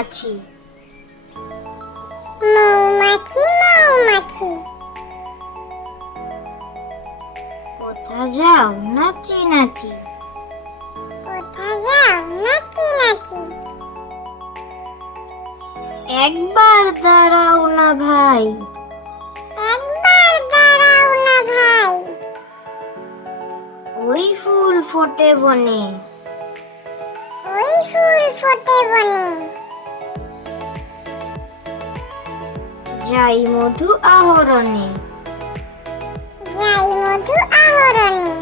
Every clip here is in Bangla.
মৌমাছি। মৌমাছি মৌমাছি। কোথা যাও নাচি নাচি। কোথা যাও নাচি নাচি। একবার দাঁড়াও না ভাই। একবার দাঁড়াও না ভাই। ওই ফুল ফোটে বনে। ওই ফুল ফোটে বনে। যাই মধু আহরণে। যাই মধু আহরণে।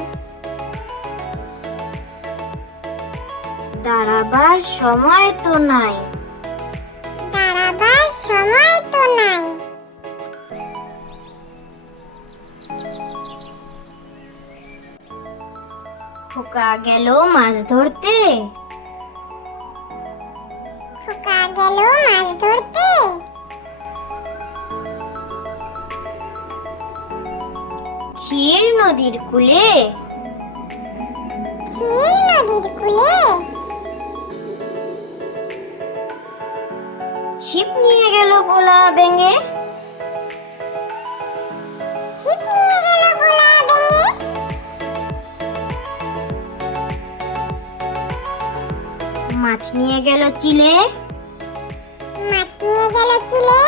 দাঁড়াবার সময় তো নাই। দাঁড়াবার সময় তো নাই। খোকা গেল মাছ ধরতে। খোকা গেল মাছ ধরতে। ক্ষীর নদীর কূলে। ক্ষীর নদীর কূলে। ছিপ নিয়ে গেল গোলা বেঙ্গে। ছিপ নিয়ে গেল গোলা বেঙ্গে। মাছ নিয়ে গেল চিলে। মাছ নিয়ে গেল চিলে।